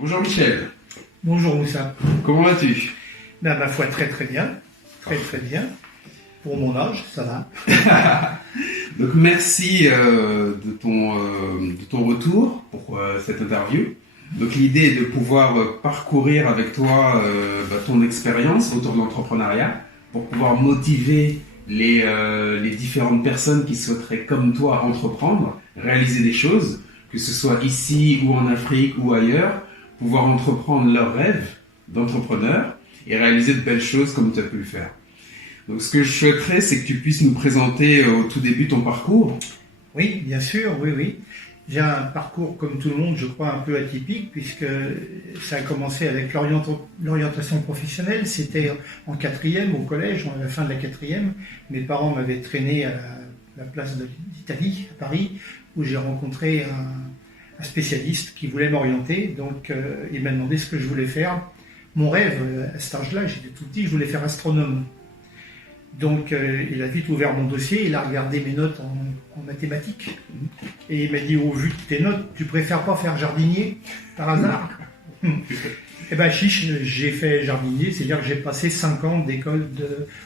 Bonjour Michel, Bonjour Moussa. comment vas-tu? Ben, ma foi, très très bien. Très très bien. Pour mon âge, ça va. Donc merci de ton retour pour cette interview. Donc l'idée est de pouvoir parcourir avec toi ton expérience autour de l'entrepreneuriat pour pouvoir motiver les différentes personnes qui souhaiteraient comme toi entreprendre, réaliser des choses, que ce soit ici ou en Afrique ou ailleurs, pouvoir entreprendre leurs rêves d'entrepreneur et réaliser de belles choses comme tu as pu le faire. Donc ce que je souhaiterais, c'est que tu puisses nous présenter au tout début ton parcours. Oui, bien sûr, oui. J'ai un parcours, comme tout le monde, je crois, un peu atypique, puisque ça a commencé avec l'orientation professionnelle. C'était en quatrième, au collège, à la fin de la quatrième. Mes parents m'avaient traîné à la place d'Italie, à Paris, où j'ai rencontré un spécialiste qui voulait m'orienter. Donc, il m'a demandé ce que je voulais faire. Mon rêve, à cet âge-là, j'étais tout petit, je voulais faire astronome. Donc, il a vite ouvert mon dossier, il a regardé mes notes en mathématiques, et il m'a dit, au vu de tes notes, tu préfères pas faire jardinier, par hasard? Eh ben, chiche, j'ai fait jardinier, c'est-à-dire que j'ai passé 5 ans d'école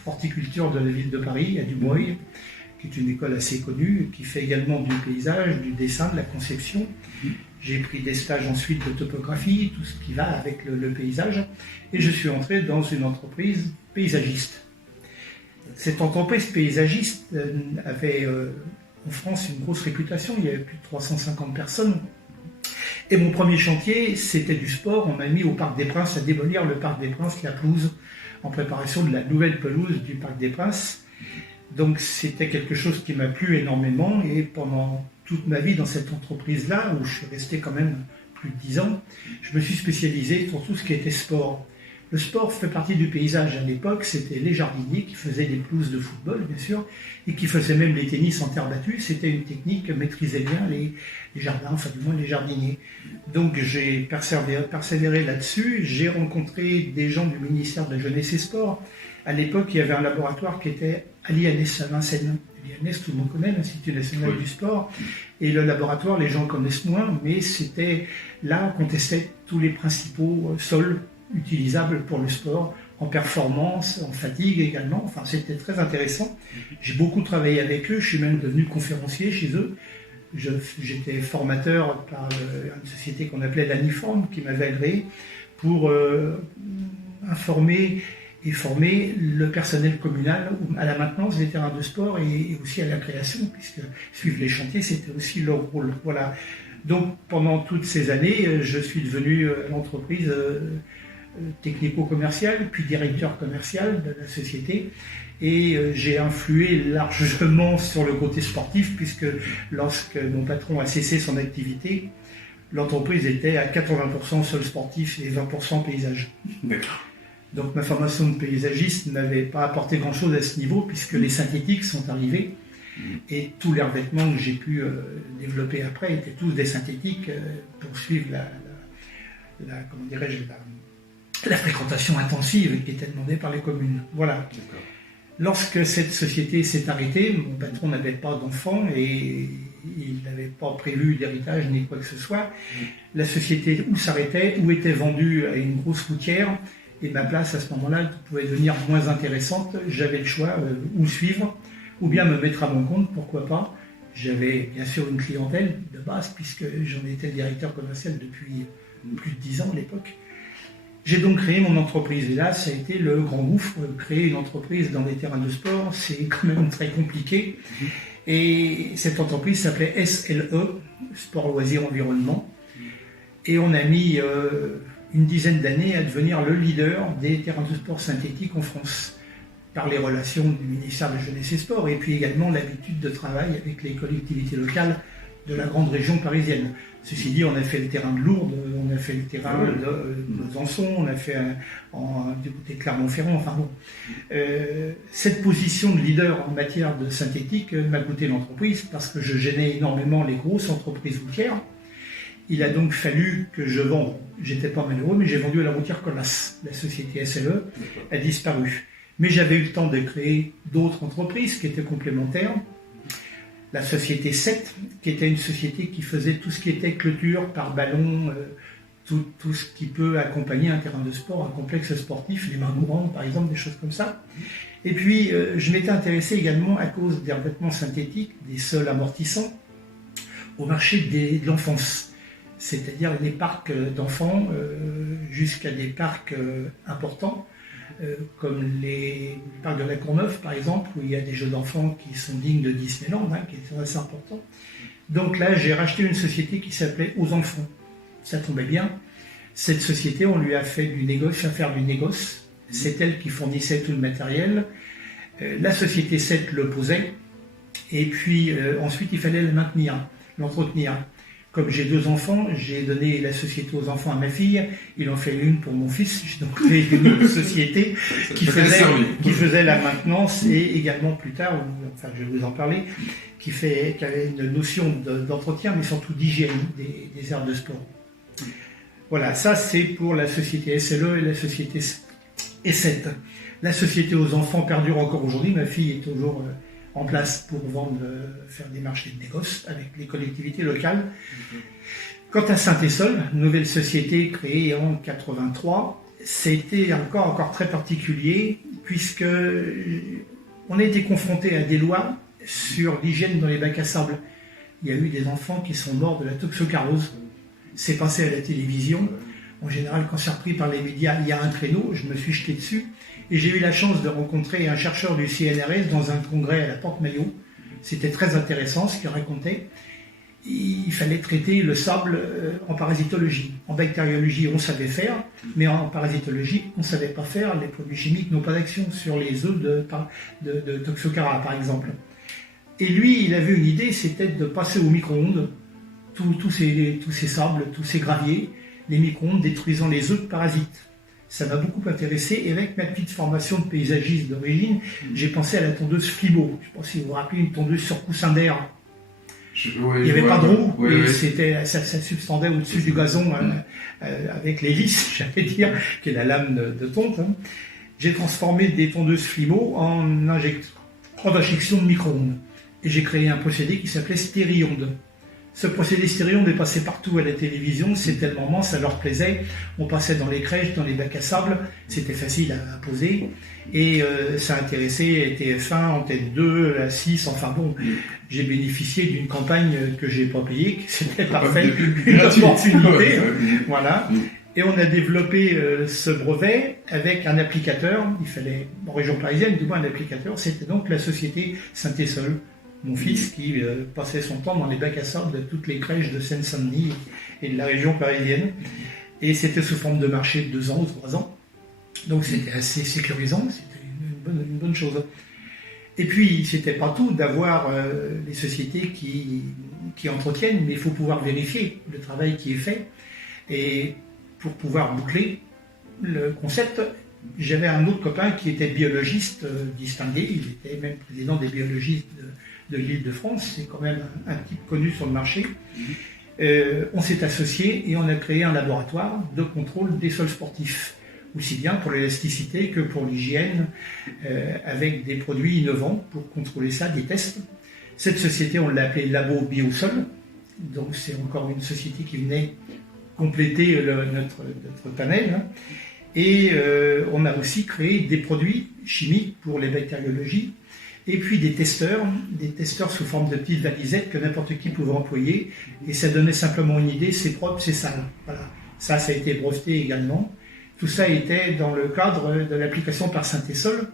d'horticulture de la ville de Paris, à Dubreuil, qui est une école assez connue, qui fait également du paysage, du dessin, de la conception. J'ai pris des stages ensuite de topographie, tout ce qui va avec le paysage, et je suis entré dans une entreprise paysagiste. Cette entreprise paysagiste avait en France une grosse réputation, il y avait plus de 350 personnes. Et mon premier chantier, c'était du sport. On m'a mis au Parc des Princes à démolir le Parc des Princes, la pelouse, en préparation de la nouvelle pelouse du Parc des Princes. Donc c'était quelque chose qui m'a plu énormément, et pendant toute ma vie dans cette entreprise-là, où je suis resté quand même plus de 10 ans, je me suis spécialisé sur tout ce qui était sport. Le sport fait partie du paysage. À l'époque, c'était les jardiniers qui faisaient des pelouses de football, bien sûr, et qui faisaient même les tennis en terre battue. C'était une technique que maîtrisaient bien les jardins, enfin du moins les jardiniers. Donc j'ai persévéré là-dessus. J'ai rencontré des gens du ministère de la Jeunesse et Sport. À l'époque, il y avait un laboratoire qui était à l'INS à Vincennes. L'INS, tout le monde connaît, l'Institut national du sport. Et le laboratoire, les gens connaissent moins, mais c'était là qu'on testait tous les principaux sols utilisables pour le sport, en performance, en fatigue également. Enfin, c'était très intéressant. J'ai beaucoup travaillé avec eux, je suis même devenu conférencier chez eux. J'étais formateur par une société qu'on appelait l'Aniforme, qui m'avait agréé pour informer et former le personnel communal à la maintenance des terrains de sport et aussi à la création, puisque suivre les chantiers, c'était aussi leur rôle. Voilà. Donc, pendant toutes ces années, je suis devenu l'entreprise technico-commercial, puis directeur commercial de la société, et j'ai influé largement sur le côté sportif, puisque lorsque mon patron a cessé son activité, l'entreprise était à 80% sol sportif et 20% paysage. D'accord. Donc ma formation de paysagiste n'avait pas apporté grand-chose à ce niveau, puisque les synthétiques sont arrivés, et tous les revêtements que j'ai pu développer après étaient tous des synthétiques pour suivre comment dirais-je, la fréquentation intensive qui était demandée par les communes. Voilà. D'accord. Lorsque cette société s'est arrêtée, mon patron n'avait pas d'enfants et il n'avait pas prévu d'héritage ni quoi que ce soit. La société ou s'arrêtait ou était vendue à une grosse routière, et ma place à ce moment-là pouvait devenir moins intéressante. J'avais le choix ou suivre ou bien me mettre à mon compte, pourquoi pas. J'avais bien sûr une clientèle de base puisque j'en étais le directeur commercial depuis plus de 10 ans à l'époque. J'ai donc créé mon entreprise, et là ça a été le grand gouffre. Créer une entreprise dans les terrains de sport, c'est quand même très compliqué. Et cette entreprise s'appelait SLE, Sport, Loisirs, Environnement. Et on a mis une dizaine d'années à devenir le leader des terrains de sport synthétiques en France, par les relations du ministère de la Jeunesse et Sport, et puis également l'habitude de travail avec les collectivités locales de la grande région parisienne. Ceci dit, on a fait le terrain de Lourdes, on a fait le terrain de Besançon, on a fait du côté de Clermont-Ferrand, enfin bon. Cette position de leader en matière de synthétique m'a coûté l'entreprise parce que je gênais énormément les grosses entreprises routières. Il a donc fallu que je vende. J'étais pas malheureux, mais j'ai vendu à la routière Colas. La société SLE a disparu. Mais j'avais eu le temps de créer d'autres entreprises qui étaient complémentaires. La société 7, qui était une société qui faisait tout ce qui était clôture par ballon, tout ce qui peut accompagner un terrain de sport, un complexe sportif, les mains courantes par exemple, des choses comme ça. Et puis je m'étais intéressé également à cause des revêtements synthétiques, des sols amortissants, au marché de l'enfance. C'est-à-dire les parcs d'enfants jusqu'à des parcs importants, comme les parcs de la Courneuve par exemple, où il y a des jeux d'enfants qui sont dignes de Disneyland, qui sont assez importants. Donc là, j'ai racheté une société qui s'appelait Aux Enfants. Ça tombait bien. Cette société, on lui a fait faire du négoce. C'est elle qui fournissait tout le matériel. La société 7 le posait. Et puis ensuite, il fallait le maintenir, l'entretenir. Comme j'ai 2 enfants, j'ai donné la société Aux Enfants à ma fille. Il en fait une pour mon fils. J'ai donc créé une autre société qui faisait la maintenance et également plus tard, enfin je vais vous en parler, qui avait une notion d'entretien, mais surtout d'hygiène des aires de sport. Voilà, ça c'est pour la société SLE et la société E7. La société Aux Enfants perdure encore aujourd'hui. Ma fille est toujours en place pour faire des marchés de négoce avec les collectivités locales. Quant à Saint-Essol, nouvelle société créée en 83, c'était encore très particulier puisque on a été confronté à des lois sur l'hygiène dans les bacs à sable. Il y a eu des enfants qui sont morts de la toxocarose. C'est passé à la télévision. En général, quand c'est repris par les médias, il y a un créneau. Je me suis jeté dessus. Et j'ai eu la chance de rencontrer un chercheur du CNRS dans un congrès à la Porte-Maillot. C'était très intéressant ce qu'il racontait. Il fallait traiter le sable en parasitologie. En bactériologie, on savait faire, mais en parasitologie, on ne savait pas faire. Les produits chimiques n'ont pas d'action sur les œufs de Toxocara, par exemple. Et lui, il avait une idée, c'était de passer au micro-ondes tous ces sables, tous ces graviers, les micro-ondes détruisant les œufs de parasites. Ça m'a beaucoup intéressé, et avec ma petite formation de paysagiste d'origine, j'ai pensé à la tondeuse Flibo. Je ne sais pas si vous vous rappelez, une tondeuse sur coussin d'air. Il n'y avait pas de roue, et ça substandait au-dessus du gazon avec l'hélice, j'allais dire, qui est la lame de tonte. J'ai transformé des tondeuses Flibo en injection de micro-ondes. Et j'ai créé un procédé qui s'appelait Stérionde. Ce procédé Stérionde est passé partout à la télévision, c'est tellement ça leur plaisait. On passait dans les crèches, dans les bacs à sable, c'était facile à poser. Et ça intéressait TF1, Antenne 2, la 6, enfin bon, j'ai bénéficié d'une campagne que j'ai pas payée, c'était parfait, une opportunité. Voilà. Et on a développé ce brevet avec un applicateur, il fallait, en région parisienne, du moins un applicateur, c'était donc la société Saint-Essol. Mon fils qui passait son temps dans les bacs à sable de toutes les crèches de Seine-Saint-Denis et de la région parisienne. Et c'était sous forme de marché de 2 ans ou 3 ans. Donc c'était assez sécurisant, c'était une bonne chose. Et puis, c'était pas tout d'avoir les sociétés qui entretiennent, mais il faut pouvoir vérifier le travail qui est fait. Et pour pouvoir boucler le concept, j'avais un autre copain qui était biologiste distingué, il était même président des biologistes de l'Île-de-France, c'est quand même un type connu sur le marché. On s'est associés et on a créé un laboratoire de contrôle des sols sportifs, aussi bien pour l'élasticité que pour l'hygiène, avec des produits innovants pour contrôler ça, des tests. Cette société, on l'a appelée Labo Biosol, donc c'est encore une société qui venait compléter notre panel. Et on a aussi créé des produits chimiques pour les bactériologies, et puis des testeurs sous forme de petites valisettes que n'importe qui pouvait employer, et ça donnait simplement une idée, c'est propre, c'est sale. Voilà. Ça a été breveté également. Tout ça était dans le cadre de l'application par Saint-Essol.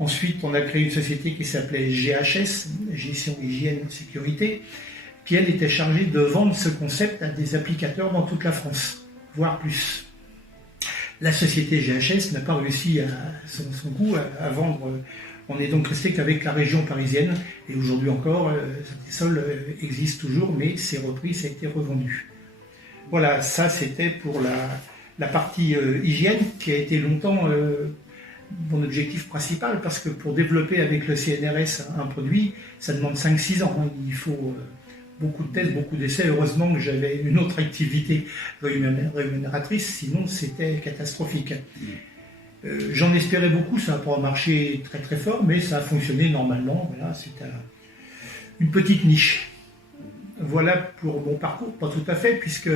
Ensuite, on a créé une société qui s'appelait GHS, Gestion Hygiène Sécurité, qui elle était chargée de vendre ce concept à des applicateurs dans toute la France, voire plus. La société GHS n'a pas réussi à son coup à vendre. On est donc resté qu'avec la région parisienne. Et aujourd'hui encore, Saint-Essol existe toujours, mais c'est repris, ça a été revendu. Voilà, ça c'était pour la partie hygiène qui a été longtemps mon objectif principal, parce que pour développer avec le CNRS un produit, ça demande 5-6 ans. Il faut beaucoup de tests, beaucoup d'essais. Heureusement que j'avais une autre activité rémunératrice, sinon c'était catastrophique. J'en espérais beaucoup, ça n'a pas marché très très fort, mais ça a fonctionné normalement. Voilà, c'était une petite niche. Voilà pour mon parcours, pas tout à fait, puisque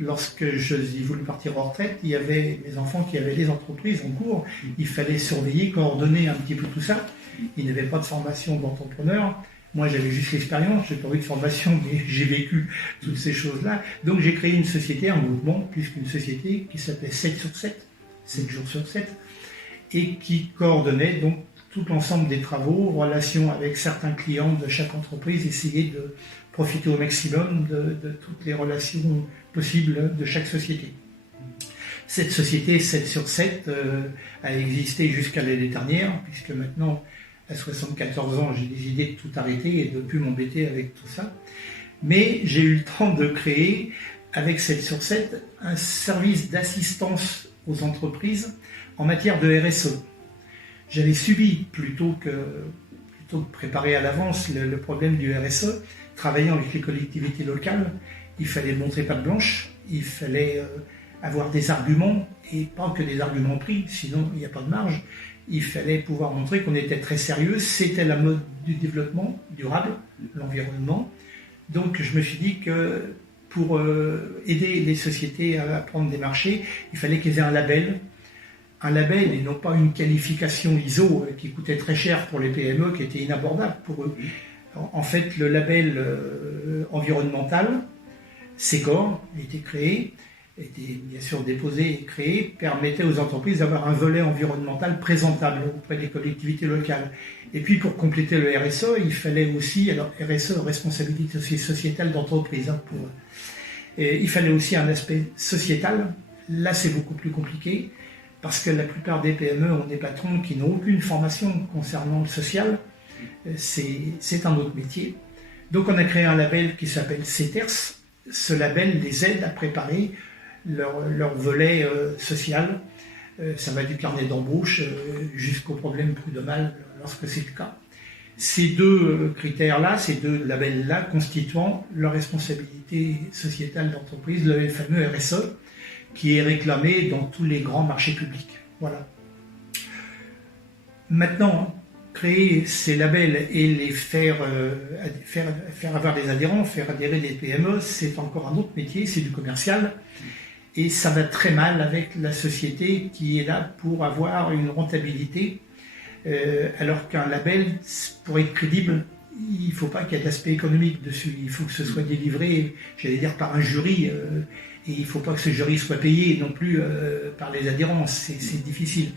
lorsque j'ai voulu partir en retraite, il y avait mes enfants qui avaient des entreprises en cours. Il fallait surveiller, coordonner un petit peu tout ça. Ils n'avaient pas de formation d'entrepreneur. Moi, j'avais juste l'expérience, j'ai pas eu de formation, mais j'ai vécu toutes ces choses-là. Donc, j'ai créé une société, un mouvement, plus qu'une société, qui s'appelait 7 sur 7, 7 jours sur 7, et qui coordonnait donc tout l'ensemble des travaux, en relation avec certains clients de chaque entreprise, essayer de profiter au maximum de toutes les relations possibles de chaque société. Cette société 7 sur 7 a existé jusqu'à l'année dernière, puisque maintenant, à 74 ans, j'ai des idées de tout arrêter et de ne plus m'embêter avec tout ça. Mais j'ai eu le temps de créer, avec 7 sur 7, un service d'assistance aux entreprises en matière de RSE. J'avais subi, plutôt que préparer à l'avance le problème du RSE, travaillant avec les collectivités locales, il fallait montrer patte blanche, il fallait avoir des arguments, et pas que des arguments pris, sinon il n'y a pas de marge. Il fallait pouvoir montrer qu'on était très sérieux, c'était la mode du développement durable, l'environnement. Donc je me suis dit que pour aider les sociétés à prendre des marchés, il fallait qu'ils aient un label et non pas une qualification ISO qui coûtait très cher pour les PME, qui était inabordable pour eux. En fait, le label environnemental, SECOR, a été créé, était bien sûr déposé et créé, permettait aux entreprises d'avoir un volet environnemental présentable auprès des collectivités locales. Et puis pour compléter le RSE, il fallait aussi, alors RSE, responsabilité sociétale d'entreprise, il fallait aussi un aspect sociétal. Là, c'est beaucoup plus compliqué, parce que la plupart des PME ont des patrons qui n'ont aucune formation concernant le social. C'est un autre métier. Donc on a créé un label qui s'appelle CETERS. Ce label les aide à préparer leur volet social. Ça va du carnet d'embauche jusqu'au problème prud'homal lorsque c'est le cas. Ces deux critères-là, ces deux labels-là constituant leur responsabilité sociétale d'entreprise, le fameux RSE, qui est réclamé dans tous les grands marchés publics. Voilà. Maintenant, créer ces labels et les faire avoir des adhérents, faire adhérer des PME, c'est encore un autre métier, c'est du commercial. Et ça va très mal avec la société qui est là pour avoir une rentabilité, alors qu'un label, pour être crédible, il ne faut pas qu'il y ait d'aspect économique dessus. Il faut que ce soit délivré, j'allais dire, par un jury. Et il ne faut pas que ce jury soit payé non plus par les adhérents. C'est difficile.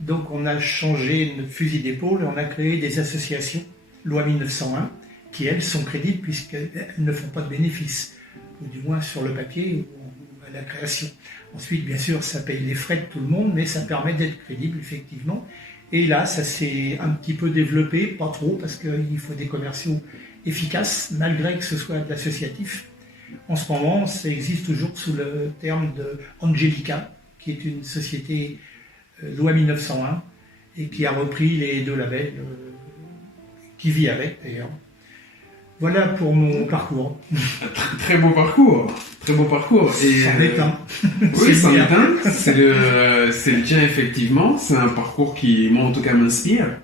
Donc on a changé notre fusil d'épaule et on a créé des associations, loi 1901, qui elles sont crédibles puisqu'elles ne font pas de bénéfices, ou du moins sur le papier ou à la création. Ensuite, bien sûr, ça paye les frais de tout le monde, mais ça permet d'être crédible, effectivement. Et là, ça s'est un petit peu développé, pas trop, parce qu'il faut des commerciaux efficaces, malgré que ce soit de l'associatif. En ce moment, ça existe toujours sous le terme de Angelica, qui est une société loi 1901, et qui a repris les deux labels, qui vit avec d'ailleurs. Voilà pour mon parcours. Très beau parcours. Très beau parcours. Et c'en est un. Oui, c'en est un. C'est le tien, effectivement. C'est un parcours qui, moi, en tout cas, m'inspire.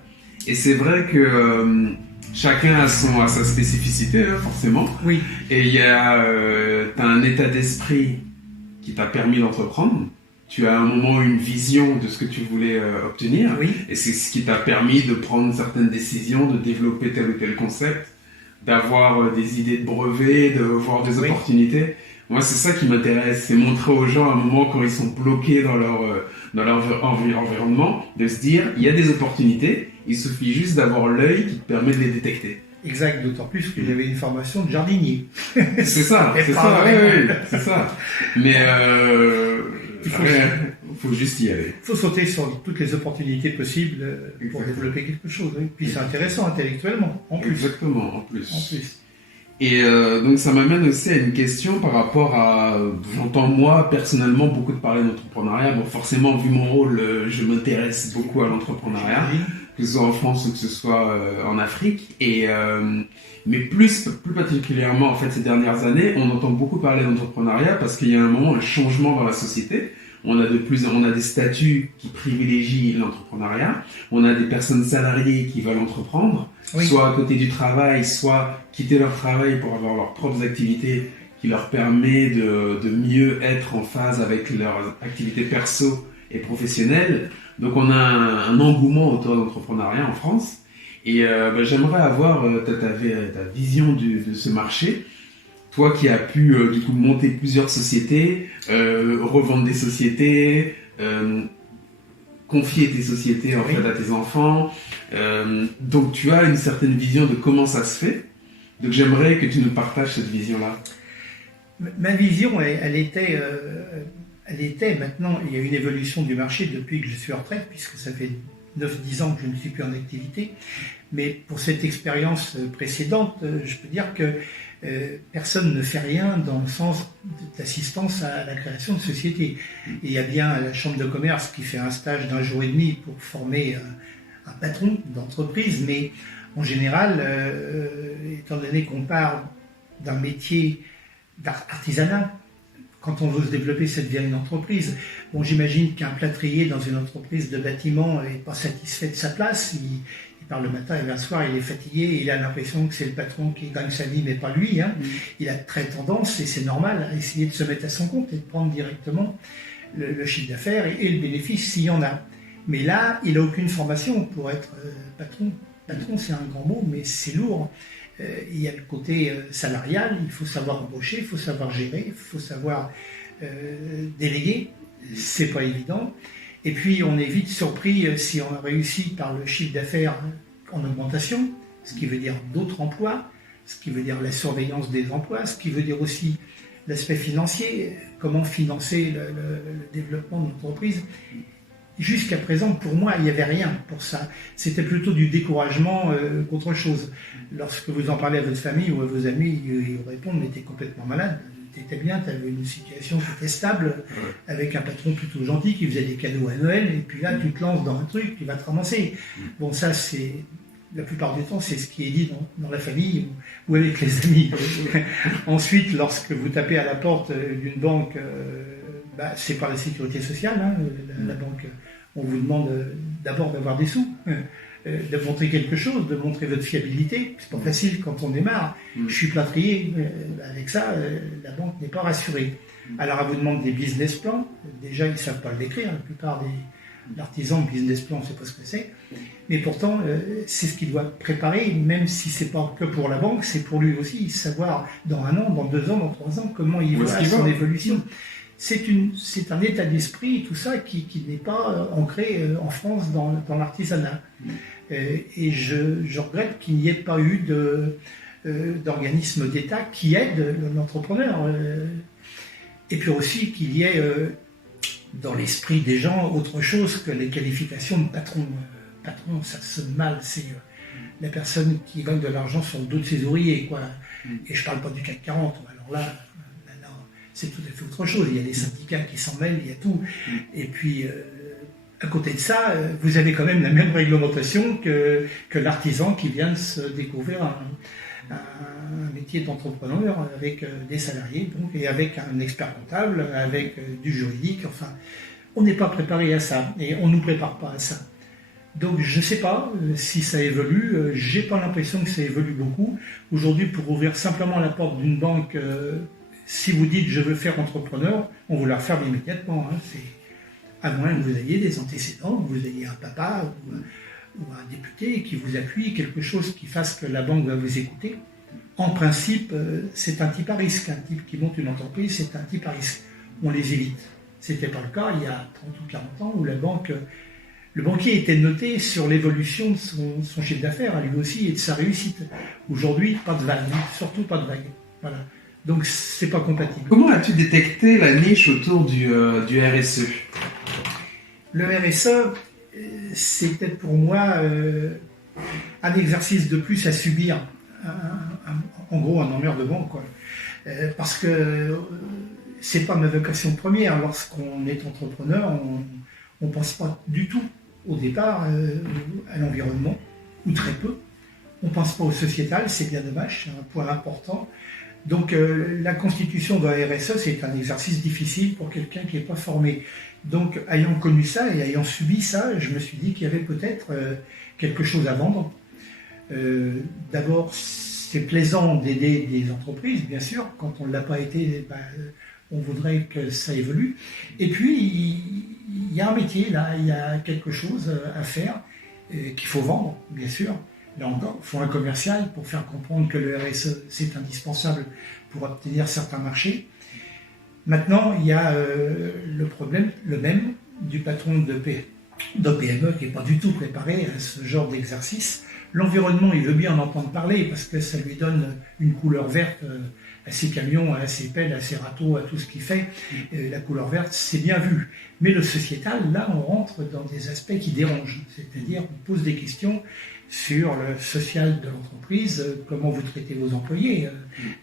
Et c'est vrai que chacun a sa spécificité, forcément. Oui. Et t'as un état d'esprit qui t'a permis d'entreprendre. Tu as à un moment une vision de ce que tu voulais obtenir. Oui. Et c'est ce qui t'a permis de prendre certaines décisions, de développer tel ou tel concept, d'avoir des idées de brevets, de voir des opportunités. Moi, c'est ça qui m'intéresse, c'est montrer aux gens à un moment quand ils sont bloqués dans leur environnement, de se dire, il y a des opportunités, il suffit juste d'avoir l'œil qui te permet de les détecter. Exact, d'autant plus que j'avais une formation de jardinier. C'est ça, c'est ça. Mais il faut juste y aller. Il faut sauter sur toutes les opportunités possibles pour développer quelque chose. Oui. Puis c'est intéressant intellectuellement, en plus. Exactement, en plus. Et donc ça m'amène aussi à une question par rapport à... J'entends moi personnellement beaucoup de parler d'entrepreneuriat. Bon, forcément, vu mon rôle, je m'intéresse beaucoup à l'entrepreneuriat, que ce soit en France ou que ce soit en Afrique. Mais plus particulièrement, en fait, ces dernières années, on entend beaucoup parler d'entrepreneuriat parce qu'il y a un moment, un changement dans la société. On a des statuts qui privilégient l'entrepreneuriat. On a des personnes salariées qui veulent entreprendre, soit à côté du travail, soit quitter leur travail pour avoir leurs propres activités qui leur permet de mieux être en phase avec leurs activités perso et professionnelles. Donc on a un engouement autour de l'entrepreneuriat en France. Et j'aimerais avoir ta vision de ce marché. Toi qui as pu du coup monter plusieurs sociétés, revendre des sociétés, confier tes sociétés en fait à tes enfants. Donc tu as une certaine vision de comment ça se fait. Donc j'aimerais que tu nous partages cette vision-là. Ma vision, elle était maintenant, il y a une évolution du marché depuis que je suis en retraite, puisque ça fait 9-10 ans que je ne suis plus en activité. Mais pour cette expérience précédente, je peux dire que personne ne fait rien dans le sens d'assistance à la création de sociétés. Et il y a bien la Chambre de commerce qui fait un stage d'1 jour et demi pour former un patron d'entreprise, mais en général, étant donné qu'on part d'un métier d'artisanat, quand on veut se développer, ça devient une entreprise. Bon, j'imagine qu'un plâtrier dans une entreprise de bâtiment n'est pas satisfait de sa place. Il part le matin et le soir, il est fatigué, et il a l'impression que c'est le patron qui gagne sa vie, mais pas lui. Il a très tendance, et c'est normal, à essayer de se mettre à son compte et de prendre directement le chiffre d'affaires et le bénéfice s'il y en a. Mais là, il n'a aucune formation pour être patron. Patron, c'est un grand mot, mais c'est lourd. Il y a le côté salarial, il faut savoir embaucher, il faut savoir gérer, il faut savoir déléguer, c'est pas évident. Et puis on est vite surpris si on a réussi par le chiffre d'affaires en augmentation, ce qui veut dire d'autres emplois, ce qui veut dire la surveillance des emplois, ce qui veut dire aussi l'aspect financier, comment financer le développement de l'entreprise. Jusqu'à présent, pour moi, il n'y avait rien pour ça. C'était plutôt du découragement qu'autre chose. Lorsque vous en parlez à votre famille ou à vos amis, ils vous répondent « mais t'es complètement malade, t'étais bien, t'avais une situation qui était stable, avec un patron plutôt gentil qui faisait des cadeaux à Noël, et puis là, tu te lances dans un truc qui va te ramasser. » Bon, ça, c'est... La plupart du temps, c'est ce qui est dit dans la famille ou avec les amis. Ensuite, lorsque vous tapez à la porte d'une banque, c'est pas la sécurité sociale, la banque, on vous demande d'abord d'avoir des sous, de montrer quelque chose, de montrer votre fiabilité. C'est pas facile quand on démarre. Je suis plâtrier, avec ça, la banque n'est pas rassurée. Alors, elle vous demande des business plans. Déjà, ils ne savent pas l'écrire. La plupart des artisans, business plan, on ne sait pas ce que c'est. Mais pourtant, c'est ce qu'il doit préparer, même si ce n'est pas que pour la banque, c'est pour lui aussi, savoir dans 1 an, dans 2 ans, dans 3 ans, comment il voit son évolution. C'est un état d'esprit, tout ça, qui n'est pas ancré en France dans l'artisanat. Et je regrette qu'il n'y ait pas eu d'organisme d'État qui aide l'entrepreneur. Et puis aussi qu'il y ait dans l'esprit des gens autre chose que les qualifications de patron. Patron, ça sonne mal, c'est la personne qui gagne de l'argent sur le dos de ses ouvriers, quoi. Et je ne parle pas du CAC 40. Alors là, c'est tout à fait autre chose. Il y a les syndicats qui s'en mêlent, il y a tout. Et puis, à côté de ça, vous avez quand même la même réglementation que l'artisan qui vient de se découvrir un métier d'entrepreneur avec des salariés, donc, et avec un expert comptable, avec du juridique. Enfin, on n'est pas préparé à ça et on ne nous prépare pas à ça. Donc je ne sais pas si ça évolue, j'ai pas l'impression que ça évolue beaucoup. Aujourd'hui, pour ouvrir simplement la porte d'une banque, si vous dites je veux faire entrepreneur, on vous la referme immédiatement. À moins que vous ayez des antécédents, que vous ayez un papa ou un député qui vous appuie, quelque chose qui fasse que la banque va vous écouter. En principe, c'est un type à risque. Un type qui monte une entreprise, c'est un type à risque. On les évite. Ce n'était pas le cas il y a 30 ou 40 ans où le banquier était noté sur l'évolution de son chiffre d'affaires, lui aussi, et de sa réussite. Aujourd'hui, pas de vague, surtout pas de vague. Voilà. Donc, c'est pas compatible. Comment as-tu détecté la niche autour du RSE ? Le RSE, c'était pour moi un exercice de plus à subir. En gros, un emmerdement, quoi. Parce que c'est pas ma vocation première. Lorsqu'on est entrepreneur, on ne pense pas du tout au départ à l'environnement, ou très peu. On ne pense pas au sociétal, c'est bien dommage, c'est un point important. Donc la constitution d'un RSE, c'est un exercice difficile pour quelqu'un qui n'est pas formé. Donc ayant connu ça et ayant subi ça, je me suis dit qu'il y avait peut-être quelque chose à vendre. D'abord, c'est plaisant d'aider des entreprises, bien sûr. Quand on ne l'a pas été, on voudrait que ça évolue. Et puis, il y a un métier, là, il y a quelque chose à faire qu'il faut vendre, bien sûr. Là encore, il faut un commercial pour faire comprendre que le RSE, c'est indispensable pour obtenir certains marchés. Maintenant, il y a le problème, le même, du patron de PME qui n'est pas du tout préparé à ce genre d'exercice. L'environnement, il veut bien en entendre parler parce que ça lui donne une couleur verte à ses camions, à ses pelles, à ses râteaux, à tout ce qu'il fait. La couleur verte, c'est bien vu. Mais le sociétal, là, on rentre dans des aspects qui dérangent. C'est-à-dire qu'on pose des questions sur le social de l'entreprise, comment vous traitez vos employés,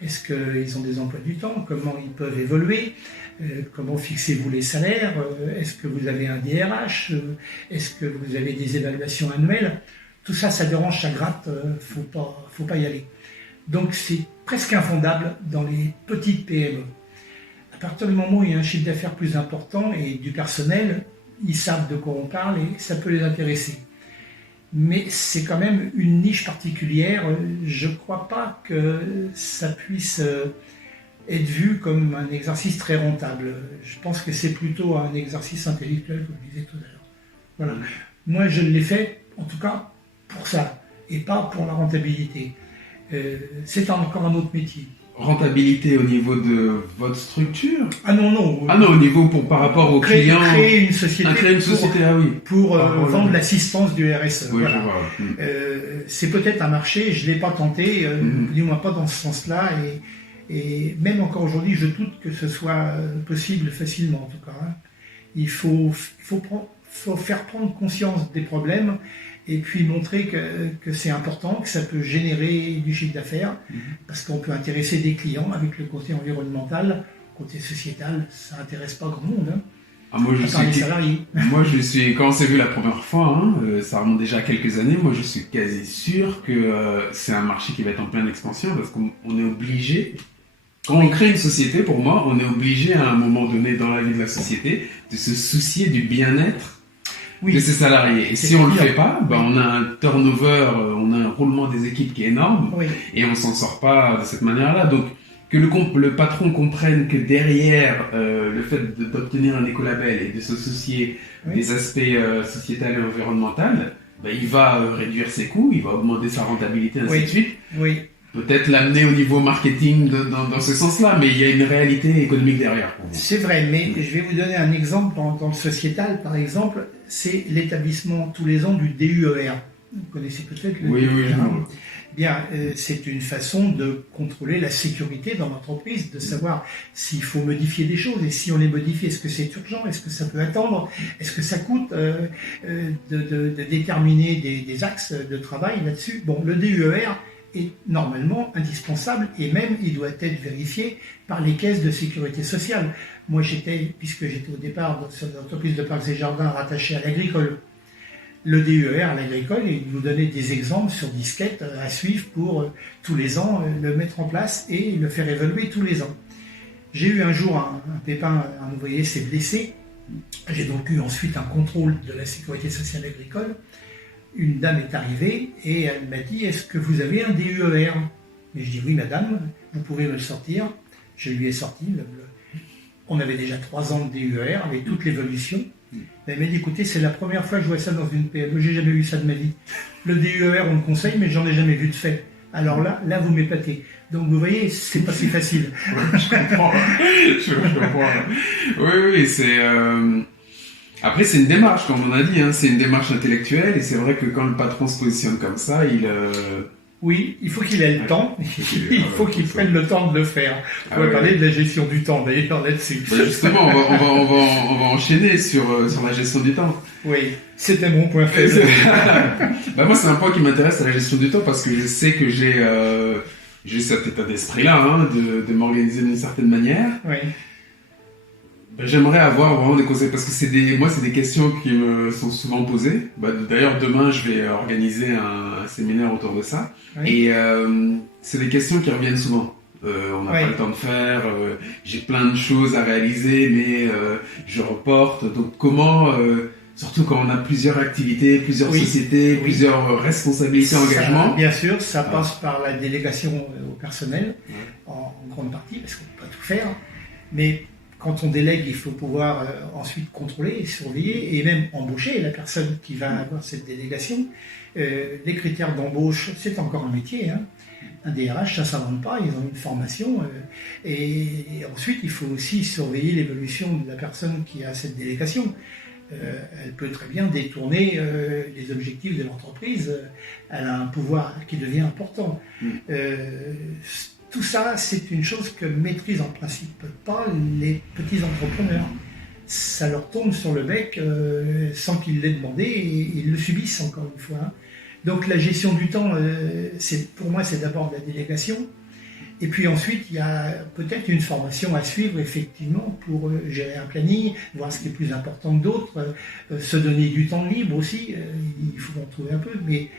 est-ce qu'ils ont des emplois du temps, comment ils peuvent évoluer, comment fixez-vous les salaires, est-ce que vous avez un DRH, est-ce que vous avez des évaluations annuelles. Tout ça, ça dérange, ça gratte, faut pas y aller. Donc c'est presque infondable dans les petites PME. À partir du moment où il y a un chiffre d'affaires plus important et du personnel, ils savent de quoi on parle et ça peut les intéresser. Mais c'est quand même une niche particulière. Je ne crois pas que ça puisse être vu comme un exercice très rentable. Je pense que c'est plutôt un exercice intellectuel, comme je disais tout à l'heure. Voilà. Moi, je l'ai fait, en tout cas, pour ça, et pas pour la rentabilité. C'est encore un autre métier. Rentabilité au niveau de votre structure? Ah non. Ah non, au niveau par rapport aux clients. Créer une société. Créer une société, pour vendre l'assistance du RSE. Oui, voilà. je vois. C'est peut-être un marché, je ne l'ai pas tenté, du moins pas dans ce sens-là. Et même encore aujourd'hui, je doute que ce soit possible facilement, en tout cas. Hein. Il faut faire prendre conscience des problèmes et puis montrer que c'est important, que ça peut générer du chiffre d'affaires, parce qu'on peut intéresser des clients avec le côté environnemental, côté sociétal, ça n'intéresse pas grand monde. Hein. Ah, moi, je suis, quand on s'est vu la première fois, ça remonte déjà à quelques années, moi je suis quasi sûr que c'est un marché qui va être en pleine expansion, parce qu'on est obligé, quand on crée une société, pour moi, on est obligé à un moment donné dans la vie de la société de se soucier du bien-être de ses salariés. Et si on ne le fait pas, on a un turnover, on a un roulement des équipes qui est énorme, et on s'en sort pas de cette manière-là. Donc, que le patron comprenne que derrière le fait d'obtenir un écolabel et de se soucier des aspects sociétals et environnementaux, il va réduire ses coûts, il va augmenter sa rentabilité, ainsi de suite. Oui. Peut-être l'amener au niveau marketing dans ce sens-là, mais il y a une réalité économique derrière. C'est vrai, mais je vais vous donner un exemple dans le sociétal, par exemple, c'est l'établissement tous les ans du DUER. Vous connaissez peut-être le DUER. Oui. Bien, c'est une façon de contrôler la sécurité dans l'entreprise, de savoir s'il faut modifier des choses et si on les modifie, est-ce que c'est urgent, est-ce que ça peut attendre, est-ce que ça coûte de déterminer des axes de travail là-dessus. Bon, le DUER est normalement indispensable et même il doit être vérifié par les caisses de sécurité sociale. Moi, puisque j'étais au départ sur l'entreprise de Parcs et Jardins rattachée à l'agricole, le DUER à l'agricole, il nous donnait des exemples sur disquette à suivre pour tous les ans le mettre en place et le faire évoluer tous les ans. J'ai eu un jour un pépin, un ouvrier s'est blessé. J'ai donc eu ensuite un contrôle de la sécurité sociale agricole. Une dame est arrivée et elle m'a dit « Est-ce que vous avez un DUER ?» Et je dis « Oui, madame, vous pouvez me le sortir. » Je lui ai sorti. On avait déjà 3 ans de DUER avec toute l'évolution. Elle m'a dit « Écoutez, c'est la première fois que je vois ça dans une PME. J'ai jamais vu ça de ma vie. Le DUER, on me conseille, mais j'en ai jamais vu de fait. Alors là, vous m'épatez. » Donc vous voyez, c'est pas si facile. Je comprends. Je comprends. Oui, c'est... Après, c'est une démarche, comme on a dit, c'est une démarche intellectuelle, et c'est vrai que quand le patron se positionne comme ça, Oui, il faut qu'il ait le temps, il faut qu'il prenne le temps de le faire. On va parler de la gestion du temps, d'ailleurs, là-dessus. Justement, on va enchaîner sur la gestion du temps. Oui, c'était mon point faible. Moi, c'est un point qui m'intéresse, la gestion du temps, parce que je sais que j'ai cet état d'esprit-là, de m'organiser d'une certaine manière. Oui. J'aimerais avoir vraiment des conseils, parce que c'est des questions qui me sont souvent posées. D'ailleurs, demain, je vais organiser un séminaire autour de ça. Oui. Et c'est des questions qui reviennent souvent. On n'a pas le temps de faire, j'ai plein de choses à réaliser, mais je reporte. Donc, comment Surtout quand on a plusieurs activités, plusieurs sociétés, plusieurs responsabilités, engagements. Bien sûr, ça passe par la délégation au personnel, en grande partie, parce qu'on ne peut pas tout faire. Mais quand on délègue, il faut pouvoir ensuite contrôler, surveiller et même embaucher la personne qui va avoir cette délégation. Les critères d'embauche, c'est encore un métier. Un DRH, ça ne s'invente pas, ils ont une formation. Et ensuite, il faut aussi surveiller l'évolution de la personne qui a cette délégation. Elle peut très bien détourner les objectifs de l'entreprise. Elle a un pouvoir qui devient important. Tout ça, c'est une chose que maîtrisent en principe pas les petits entrepreneurs. Ça leur tombe sur le bec sans qu'ils l'aient demandé et ils le subissent encore une fois. Donc la gestion du temps, pour moi, c'est d'abord de la délégation. Et puis ensuite, il y a peut-être une formation à suivre, effectivement, pour gérer un planning, voir ce qui est plus important que d'autres, se donner du temps libre aussi, il faut en trouver un peu. Mais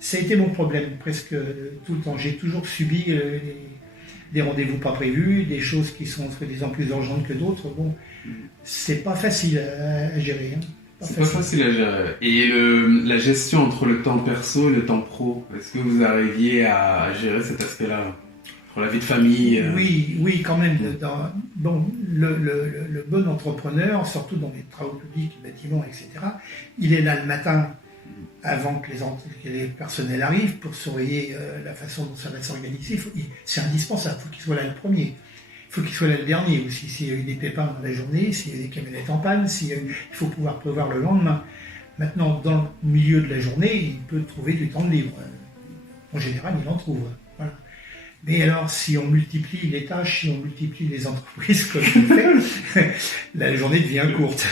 ça a été mon problème presque tout le temps. J'ai toujours subi des rendez-vous pas prévus, des choses qui sont soi-disant plus urgentes que d'autres. Bon, c'est pas facile à gérer. C'est pas facile à gérer. Et la gestion entre le temps perso et le temps pro, est-ce que vous arriviez à gérer cet aspect-là? Pour la vie de famille Oui, quand même. Le bon entrepreneur, surtout dans les travaux publics, bâtiments, etc., il est là le matin avant que les personnels arrivent pour surveiller la façon dont ça va s'organiser. C'est indispensable, il faut qu'il soit là le premier. Il faut qu'il soit là le dernier aussi. S'il y a eu des pépins dans la journée, s'il y a des camionnettes en panne, il faut pouvoir prévoir le lendemain. Maintenant, dans le milieu de la journée, il peut trouver du temps de libre. En général, il en trouve. Voilà. Mais alors, si on multiplie les tâches, si on multiplie les entreprises comme on fait, la journée devient courte.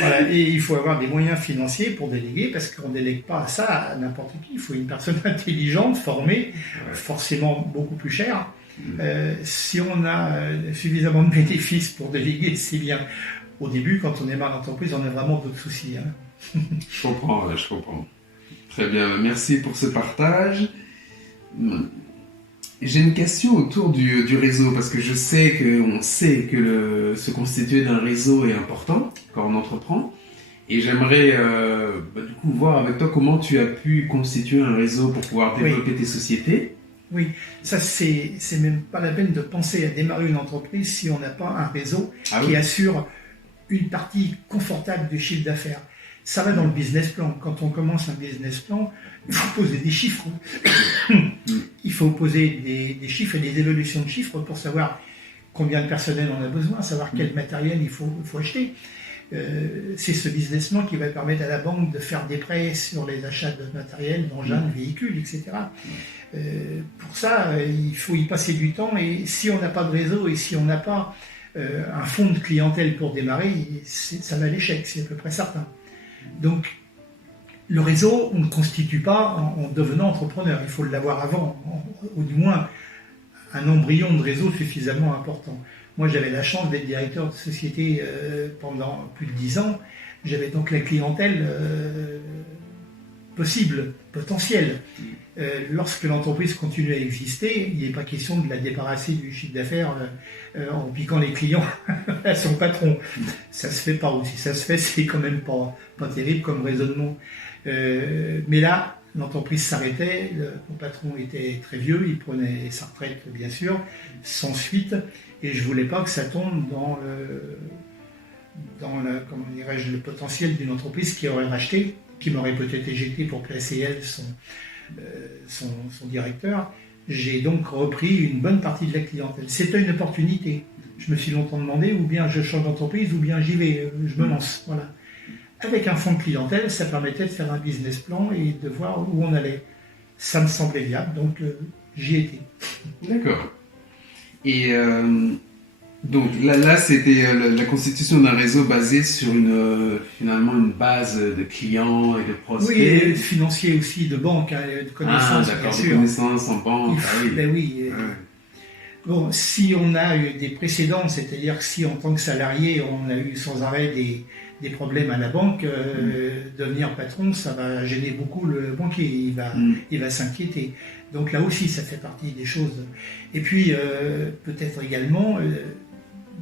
Voilà. Et il faut avoir des moyens financiers pour déléguer, parce qu'on ne délègue pas ça à n'importe qui. Il faut une personne intelligente, formée, forcément beaucoup plus chère. Si on a suffisamment de bénéfices pour déléguer, c'est bien. Au début, quand on est marre d'entreprise, on a vraiment d'autres soucis. Je comprends. Très bien, merci pour ce partage. J'ai une question autour du réseau, parce que on sait que se constituer d'un réseau est important quand on entreprend. Et j'aimerais du coup voir avec toi comment tu as pu constituer un réseau pour pouvoir développer tes sociétés. Oui, ça c'est même pas la peine de penser à démarrer une entreprise si on n'a pas un réseau qui assure une partie confortable du chiffre d'affaires. Ça va dans le business plan. Quand on commence un business plan, il faut poser des chiffres. Il faut poser des chiffres et des évolutions de chiffres pour savoir combien de personnel on a besoin, savoir quel matériel il faut acheter. C'est ce business plan qui va permettre à la banque de faire des prêts sur les achats de matériel, d'engins, de véhicules, etc. Pour ça, il faut y passer du temps. Et si on n'a pas de réseau et si on n'a pas un fonds de clientèle pour démarrer, ça va à l'échec, c'est à peu près certain. Donc, le réseau, on ne constitue pas en devenant entrepreneur. Il faut l'avoir avant, ou du moins un embryon de réseau suffisamment important. Moi, j'avais la chance d'être directeur de société pendant plus de 10 ans. J'avais donc la clientèle potentielle. Lorsque l'entreprise continue à exister, il n'est pas question de la débarrasser du chiffre d'affaires en piquant les clients à son patron. Ça se fait pas aussi. Ça se fait, c'est quand même pas terrible comme raisonnement. Mais là, l'entreprise s'arrêtait, mon patron était très vieux, il prenait sa retraite bien sûr, sans suite, et je voulais pas que ça tombe dans comment dirais-je, le potentiel d'une entreprise qui aurait racheté, qui m'aurait peut-être éjecté pour placer elle son directeur. J'ai donc repris une bonne partie de la clientèle. C'était une opportunité. Je me suis longtemps demandé, ou bien je change d'entreprise, ou bien j'y vais, je me lance. Voilà. Avec un fonds de clientèle, ça permettait de faire un business plan et de voir où on allait. Ça me semblait viable, donc j'y étais. D'accord. Et donc là c'était la constitution d'un réseau basé sur finalement une base de clients et de prospects. Oui, et financiers aussi, de banque, de connaissances. Ah, d'accord, bien de sûr. Connaissances en banque. Ben oui. Bon, si on a eu des précédents, c'est-à-dire que si en tant que salarié, on a eu sans arrêt des problèmes à la banque, devenir patron, ça va gêner beaucoup le banquier, il va s'inquiéter. Donc là aussi, ça fait partie des choses. Et puis, peut-être également,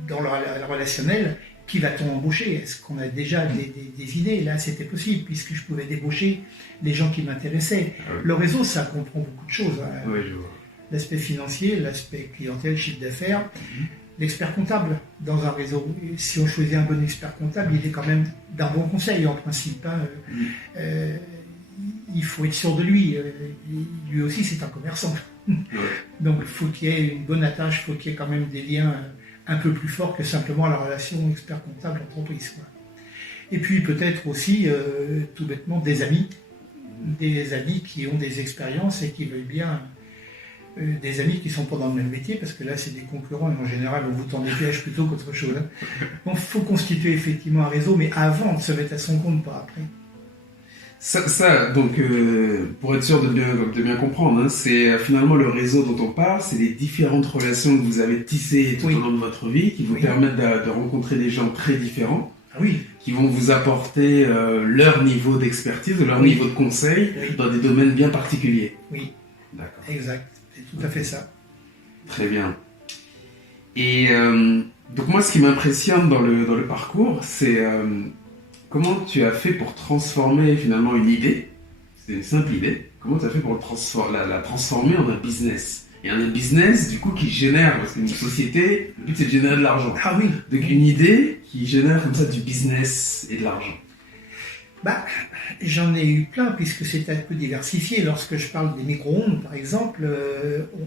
dans le relationnel, qui va-t-on embaucher? Est-ce qu'on a déjà des idées? Là, c'était possible, puisque je pouvais débaucher les gens qui m'intéressaient. Ah oui. Le réseau, ça comprend beaucoup de choses. Hein. Oui, je vois. L'aspect financier, l'aspect clientèle, chiffre d'affaires, l'expert comptable dans un réseau. Et si on choisit un bon expert comptable, il est quand même d'un bon conseil, en principe. Hein. Il faut être sûr de lui. Lui aussi, c'est un commerçant. Ouais. Donc, il faut qu'il y ait une bonne attache, il faut qu'il y ait quand même des liens un peu plus forts que simplement la relation expert comptable-entreprise. Et puis, peut-être aussi, tout bêtement, des amis qui ont des expériences et qui veulent bien, des amis qui ne sont pas dans le même métier, parce que là, c'est des concurrents, et en général, on vous tend des pièges plutôt qu'autre chose. Hein. Donc, il faut constituer effectivement un réseau, mais avant de se mettre à son compte, pas après. Donc, pour être sûr de bien comprendre, hein, c'est finalement le réseau dont on parle, c'est les différentes relations que vous avez tissées tout au long de votre vie, qui vous permettent de rencontrer des gens très différents, qui vont vous apporter leur niveau d'expertise, leur niveau de conseil dans des domaines bien particuliers. Oui, d'accord. Exact, c'est tout à fait ça. Très bien. Et donc moi, ce qui m'impressionne dans le parcours, c'est... comment tu as fait pour transformer finalement une idée, c'est une simple idée, comment tu as fait pour la transformer en un business? Et un business, du coup, qui génère, parce qu'une société, le but c'est de générer de l'argent. Ah oui. Donc une idée qui génère comme ça du business et de l'argent. Bah, j'en ai eu plein, puisque c'est un peu diversifié. Lorsque je parle des micro-ondes, par exemple,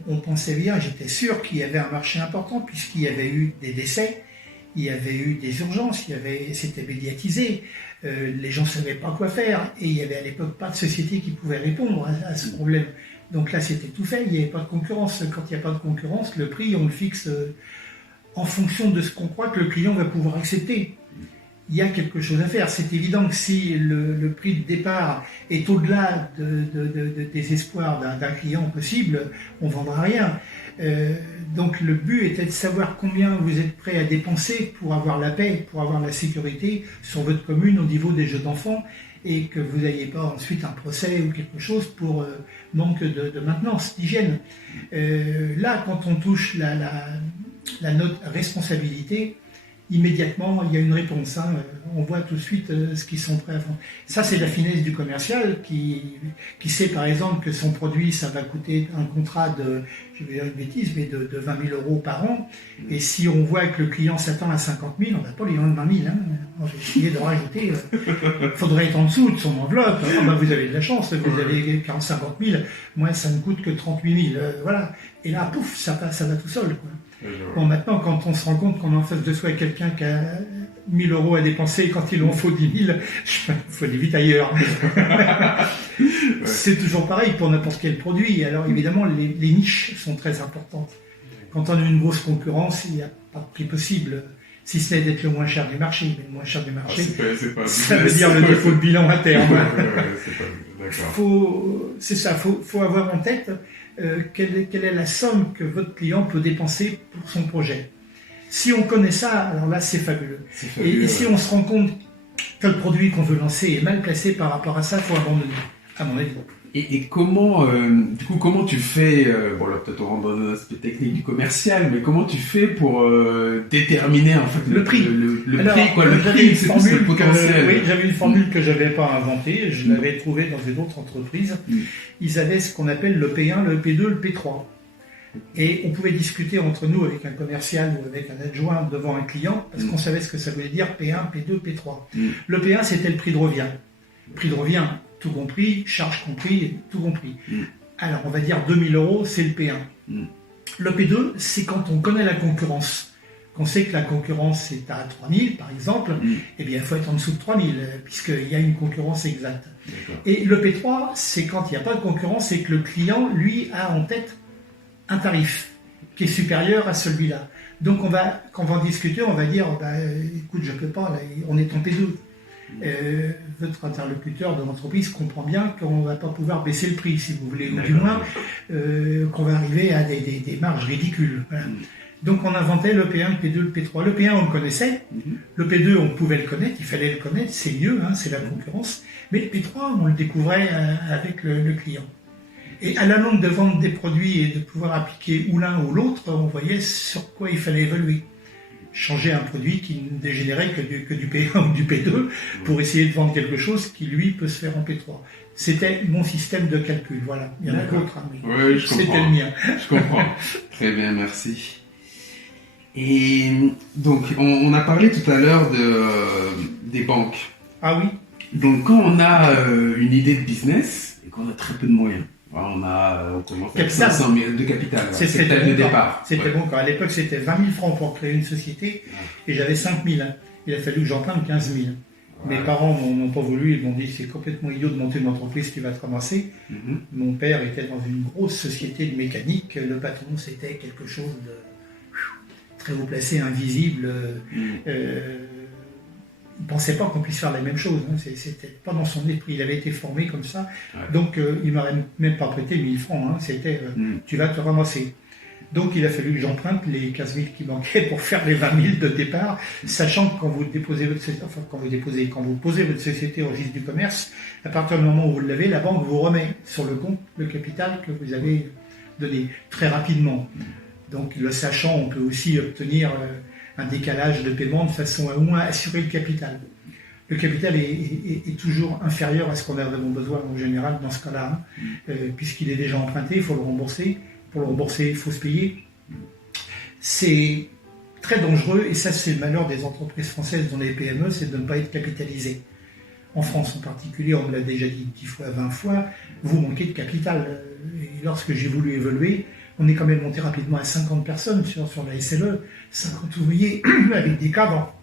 on pensait bien, j'étais sûr qu'il y avait un marché important, puisqu'il y avait eu des décès. Il y avait eu des urgences, c'était médiatisé, les gens ne savaient pas quoi faire, et il n'y avait à l'époque pas de société qui pouvait répondre à ce problème. Donc là, c'était tout fait, il n'y avait pas de concurrence. Quand il n'y a pas de concurrence, le prix, on le fixe en fonction de ce qu'on croit que le client va pouvoir accepter. Il y a quelque chose à faire. C'est évident que si le prix de départ est au-delà des espoirs d'un client possible, on ne vendra rien. Donc le but était de savoir combien vous êtes prêt à dépenser pour avoir la paix, pour avoir la sécurité sur votre commune au niveau des jeux d'enfants, et que vous n'ayez pas ensuite un procès ou quelque chose pour manque de maintenance, d'hygiène. Là, quand on touche la note responsabilité, immédiatement, il y a une réponse. Hein. On voit tout de suite ce qu'ils sont prêts à faire. Ça, c'est la finesse du commercial qui sait, par exemple, que son produit, ça va coûter un contrat je vais dire une bêtise, mais de 20 000 euros par an. Et si on voit que le client s'attend à 50 000, on n'a pas les 20 000. Hein. On va essayer de rajouter. Il faudrait être en dessous de son enveloppe. Oh, ben, vous avez de la chance, vous avez 50 000. Moi, ça ne coûte que 38 000. Voilà. Et là, pouf, ça va tout seul. Quoi. Bon, maintenant, quand on se rend compte qu'on est en face de soi quelqu'un qui a 1 000 euros à dépenser, quand il en faut 10 000, il faut aller vite ailleurs. C'est toujours pareil pour n'importe quel produit. Alors évidemment, les niches sont très importantes. Quand on a une grosse concurrence, il n'y a pas de prix possible, si ce n'est d'être le moins cher du marché. Mais le moins cher du marché, ça veut dire le défaut de bilan à terme. C'est ça, faut avoir en tête quelle est la somme que votre client peut dépenser pour son projet. Si on connaît ça, alors là c'est fabuleux. Et si on se rend compte que le produit qu'on veut lancer est mal placé par rapport à ça, il faut abandonner, à mon avis. Et comment, du coup, comment tu fais, bon là peut-être on rentre dans l'aspect technique du commercial, mais comment tu fais pour déterminer en fait le prix alors, prix, quoi, le prix, c'est plus le potentiel. Oui, j'avais une formule que je n'avais pas inventée, je l'avais trouvée dans une autre entreprise. Ils avaient ce qu'on appelle le P1, le P2, le P3. Et on pouvait discuter entre nous avec un commercial ou avec un adjoint devant un client, parce qu'on savait ce que ça voulait dire P1, P2, P3. Le P1, c'était le prix de revient. Prix de revient, tout compris, charge compris, tout compris. Alors, on va dire 2 000 euros, c'est le P1. Le P2, c'est quand on connaît la concurrence. Qu'on sait que la concurrence est à 3 000, par exemple, eh bien, il faut être en dessous de 3 000, puisqu'il y a une concurrence exacte. Et le P3, c'est quand il n'y a pas de concurrence et que le client, lui, a en tête un tarif qui est supérieur à celui-là. Donc, quand on va en discuter, on va dire, écoute, je ne peux pas, là, on est en P2. Votre interlocuteur de l'entreprise comprend bien qu'on ne va pas pouvoir baisser le prix, si vous voulez, ou du moins qu'on va arriver à des marges ridicules. Voilà. Donc on inventait le P1, le P2, le P3. Le P1, on le connaissait. Le P2, on pouvait le connaître, il fallait le connaître, c'est mieux, hein, c'est la concurrence. Mais le P3, on le découvrait avec le client. Et à la longue de vendre des produits et de pouvoir appliquer ou l'un ou l'autre, on voyait sur quoi il fallait évoluer. changer un produit qui ne dégénérait que du P1 ou du P2 pour essayer de vendre quelque chose qui, lui, peut se faire en P3. C'était mon système de calcul, voilà. Il y en a d'autres, hein, mais oui, c'était le mien. Je comprends. Très bien, merci. Et donc, on a parlé tout à l'heure des banques. Ah oui. Donc, quand on a une idée de business et qu'on a très peu de moyens, on commence avec 500 000 de capital. C'était le départ. C'était bon. À l'époque, c'était 20 000 francs pour créer une société et j'avais 5 000. Hein. Il a fallu que j'emprunte 15 000. Mes parents n'ont pas voulu, ils m'ont dit c'est complètement idiot de monter une entreprise, tu vas te ramasser. Mon père était dans une grosse société de mécanique, le patron c'était quelque chose de très haut placé, invisible. Il ne pensait pas qu'on puisse faire la même chose, hein. C'était pas dans son esprit, il avait été formé comme ça, donc il ne m'aurait même pas prêté 1000 francs, hein. C'était tu vas te ramasser. Donc il a fallu que j'emprunte les 15 000 qui manquaient pour faire les 20 000 de départ, sachant que quand vous posez votre société au registre du commerce, à partir du moment où vous l'avez, la banque vous remet sur le compte le capital que vous avez donné très rapidement. Donc le sachant, on peut aussi obtenir un décalage de paiement de façon à au moins assurer le capital. Le capital est toujours inférieur à ce qu'on a vraiment besoin en général dans ce cas-là, hein. Puisqu'il est déjà emprunté, il faut le rembourser. Pour le rembourser, il faut se payer. C'est très dangereux et ça c'est le malheur des entreprises françaises dans les PME, c'est de ne pas être capitalisé. En France en particulier, on me l'a déjà dit 10 fois, 20 fois, vous manquez de capital. Et lorsque j'ai voulu évoluer, on est quand même monté rapidement à 50 personnes sur la SLE, 50 ouvriers avec des cadres,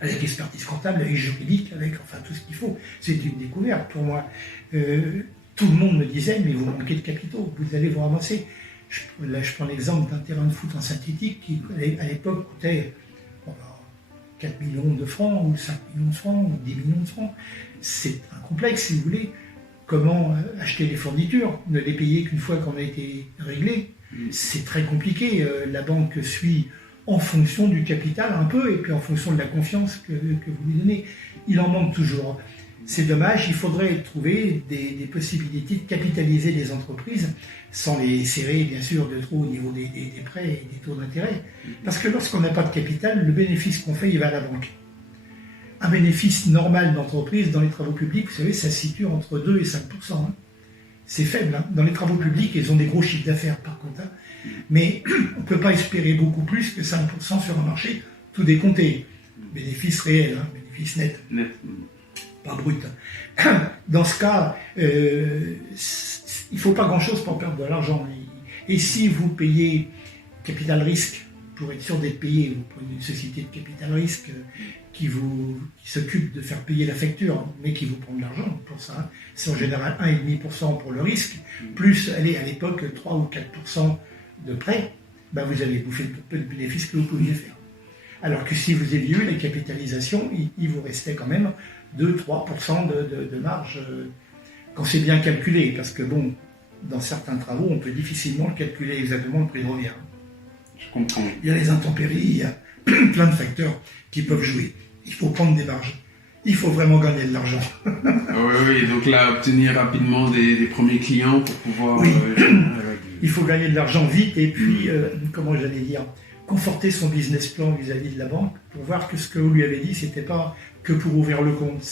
avec expertise comptable, avec juridique, avec enfin tout ce qu'il faut. C'est une découverte pour moi. Tout le monde me disait, mais vous manquez de capitaux, vous allez vous ramasser. Là, je prends l'exemple d'un terrain de foot en synthétique qui, à l'époque, coûtait 4 millions de francs, ou 5 millions de francs, ou 10 millions de francs. C'est un complexe, si vous voulez. Comment acheter les fournitures, ne les payer qu'une fois qu'on a été réglé. C'est très compliqué. La banque suit en fonction du capital un peu, et puis en fonction de la confiance que vous lui donnez. Il en manque toujours. C'est dommage, il faudrait trouver des possibilités de capitaliser les entreprises sans les serrer, bien sûr, de trop au niveau des prêts et des taux d'intérêt. Parce que lorsqu'on n'a pas de capital, le bénéfice qu'on fait, il va à la banque. Un bénéfice normal d'entreprise dans les travaux publics, vous savez, ça se situe entre 2 et 5%. Hein. C'est faible. Hein. Dans les travaux publics, ils ont des gros chiffres d'affaires, par contre. Hein. Mais on ne peut pas espérer beaucoup plus que 5% sur un marché, tout décompté. Bénéfice réel, hein, bénéfice net. Pas brut. Dans ce cas, il ne faut pas grand-chose pour perdre de l'argent. Et si vous payez capital risque, pour être sûr d'être payé, vous prenez une société de capital risque qui s'occupe de faire payer la facture, mais qui vous prend de l'argent pour ça. C'est en général 1,5% pour le risque, plus, allez, à l'époque, 3 ou 4% de prêt, ben vous allez bouffer le peu de bénéfices que vous pouviez faire. Alors que si vous aviez eu les capitalisations, il vous restait quand même 2-3% de marge quand c'est bien calculé. Parce que bon, dans certains travaux, on peut difficilement calculer exactement le prix de revient. Je comprends. Il y a les intempéries, il y a plein de facteurs qui peuvent jouer. Il faut prendre des marges. Il faut vraiment gagner de l'argent. Oui, donc là, obtenir rapidement des premiers clients pour pouvoir... Oui. Il faut gagner de l'argent vite et puis, comment j'allais dire, conforter son business plan vis-à-vis de la banque pour voir que ce que vous lui avez dit, c'était pas que pour ouvrir le compte.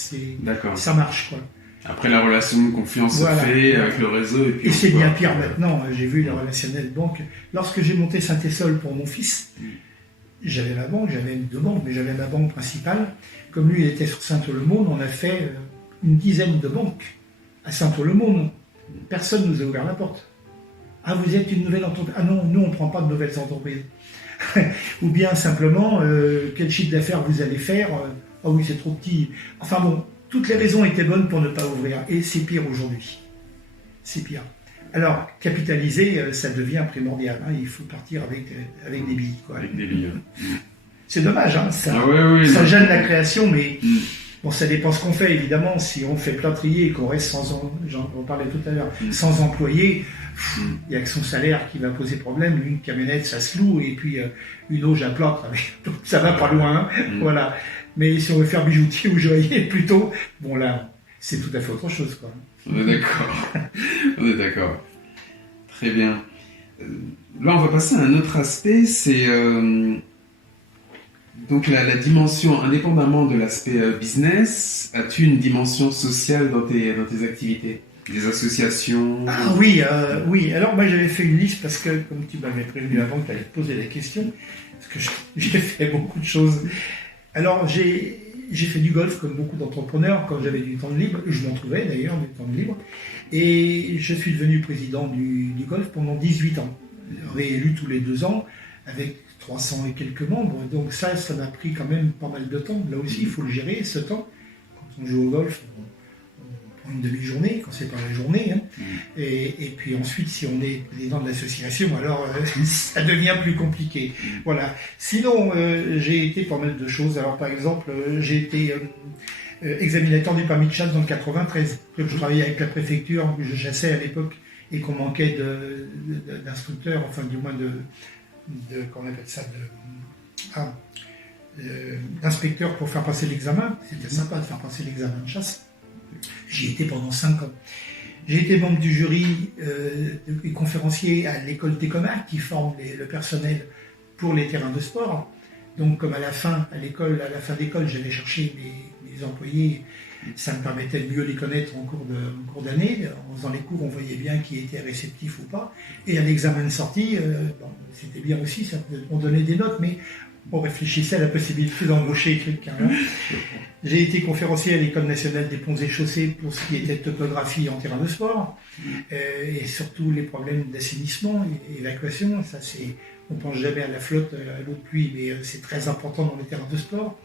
Ça marche, quoi. Après, la relation de confiance se fait avec le réseau. Et c'est bien pire maintenant. J'ai vu le relationnel banque. Lorsque j'ai monté Saint-Essol pour mon fils, j'avais ma banque, j'avais 2 banques, mais j'avais ma banque principale. Comme lui, il était sur Saint-Olemone, on a fait une dizaine de banques à Saint-Olemone. Personne ne nous a ouvert la porte. Ah, vous êtes une nouvelle entreprise? Ah non, nous, on ne prend pas de nouvelles entreprises. Ou bien simplement, quel chiffre d'affaires vous allez faire? Ah oui, c'est trop petit. Enfin bon, toutes les raisons étaient bonnes pour ne pas ouvrir. Et c'est pire aujourd'hui. C'est pire. Alors, capitaliser, ça devient primordial. Hein. Il faut partir avec des billes. Quoi. Avec des billes. C'est dommage, hein, ça, ça gêne la création, mais bon, ça dépend ce qu'on fait, évidemment. Si on fait plâtrier et qu'on reste j'en parlais tout à l'heure, sans employé, il n'y a que son salaire qui va poser problème. Une camionnette, ça se loue, et puis une auge à plâtre, ça va pas loin. Hein. Voilà. Mais si on veut faire bijoutier ou joaillier plutôt, bon là, c'est tout à fait autre chose, quoi. On est d'accord. On est d'accord. Très bien. Là, on va passer à un autre aspect, c'est Donc la dimension, indépendamment de l'aspect business, as-tu une dimension sociale dans tes activités? Des associations? Ah oui, oui. Alors moi j'avais fait une liste parce que, comme tu m'avais prévenu avant que tu allais te poser la question, parce que j'ai fait beaucoup de choses. Alors j'ai fait du golf comme beaucoup d'entrepreneurs quand j'avais du temps de libre. Je m'en trouvais d'ailleurs du temps de libre. Et je suis devenu président du golf pendant 18 ans. Réélu tous les 2 ans avec 300 et quelques membres. Donc ça m'a pris quand même pas mal de temps. Là aussi, il faut le gérer, ce temps. Quand on joue au golf, on prend une demi-journée, quand c'est pas la journée. Hein. Et puis ensuite, si on est président de l'association, alors ça devient plus compliqué. Voilà. Sinon, j'ai été pas mal de choses. Alors par exemple, j'ai été examinateur du permis de chasse dans le 93. Je travaillais avec la préfecture, je chassais à l'époque et qu'on manquait d'instructeurs, enfin du moins qu'on appelle ça, d'inspecteurs pour faire passer l'examen. C'était sympa de faire passer l'examen de chasse. J'y étais pendant 5 ans. J'ai été membre du jury et conférencier à l'école Técoma qui forme le personnel pour les terrains de sport. Donc comme à la fin d'école, j'allais chercher mes employés, ça me permettait de mieux les connaître en cours d'année. En faisant les cours, on voyait bien qui était réceptif ou pas. Et à l'examen de sortie, c'était bien aussi, on donnait des notes, mais on réfléchissait à la possibilité d'embaucher quelqu'un. J'ai été conférencier à l'École nationale des ponts et chaussées pour ce qui était topographie en terrain de sport, et surtout les problèmes d'assainissement et évacuation. Ça, on pense jamais à la flotte, à l'eau de pluie, mais c'est très important dans les terrains de sport.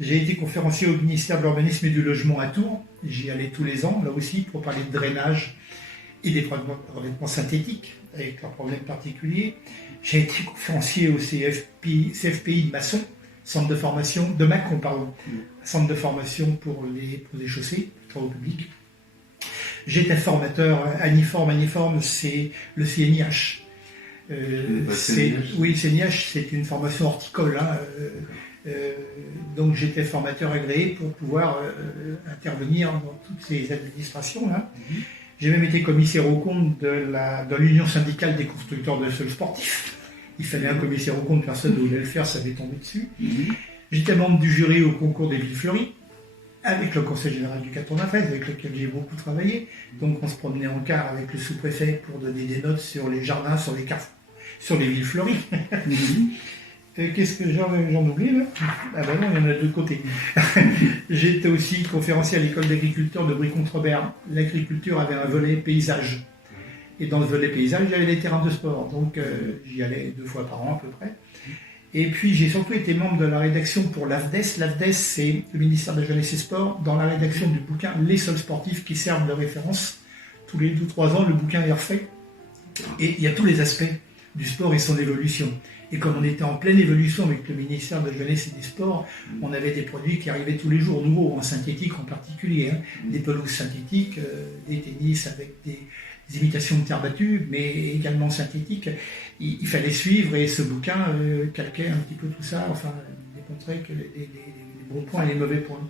J'ai été conférencier au ministère de l'Urbanisme et du Logement à Tours. J'y allais tous les ans, là aussi, pour parler de drainage et des revêtements synthétiques, avec leurs problèmes particuliers. J'ai été conférencier au CFPI de Masson, centre de formation, de Mâcon, pardon, centre de formation pour les chaussées, travaux publics. J'étais formateur Aniforme, c'est le CNIH. Oui, CNIH, c'est une formation horticole. Hein, donc j'étais formateur agréé pour pouvoir intervenir dans toutes ces administrations. Là. J'ai même été commissaire aux comptes de l'Union syndicale des constructeurs de sols sportifs. Il fallait un commissaire aux comptes, personne ne voulait le faire, ça m'est tombé dessus. J'étais membre du jury au concours des villes fleuries, avec le conseil général du 93, avec lequel j'ai beaucoup travaillé. Donc on se promenait en car avec le sous-préfet pour donner des notes sur les jardins, sur les carrefours, sur les villes fleuries. Qu'est-ce que j'en oublie là? Ah ben non, il y en a de deux côtés. J'étais aussi conférencier à l'école d'agriculture de Brie-Contrebert. L'agriculture avait un volet paysage. Et dans le volet paysage, il y avait les terrains de sport. Donc j'y allais 2 fois par an à peu près. Et puis j'ai surtout été membre de la rédaction pour l'AFDES. L'AFDES, c'est le ministère de la Jeunesse et Sport, dans la rédaction du bouquin Les sols sportifs qui servent de référence. Tous les 2 ou 3 ans, le bouquin est refait. Et il y a tous les aspects du sport et son évolution. Et comme on était en pleine évolution avec le ministère de la Jeunesse et des Sports, on avait des produits qui arrivaient tous les jours, nouveaux, en synthétique en particulier. Hein. Des pelouses synthétiques, des tennis avec des imitations de terre battue, mais également synthétiques. Il fallait suivre et ce bouquin calquait un petit peu tout ça, enfin, démontrait que les bons points et les mauvais points.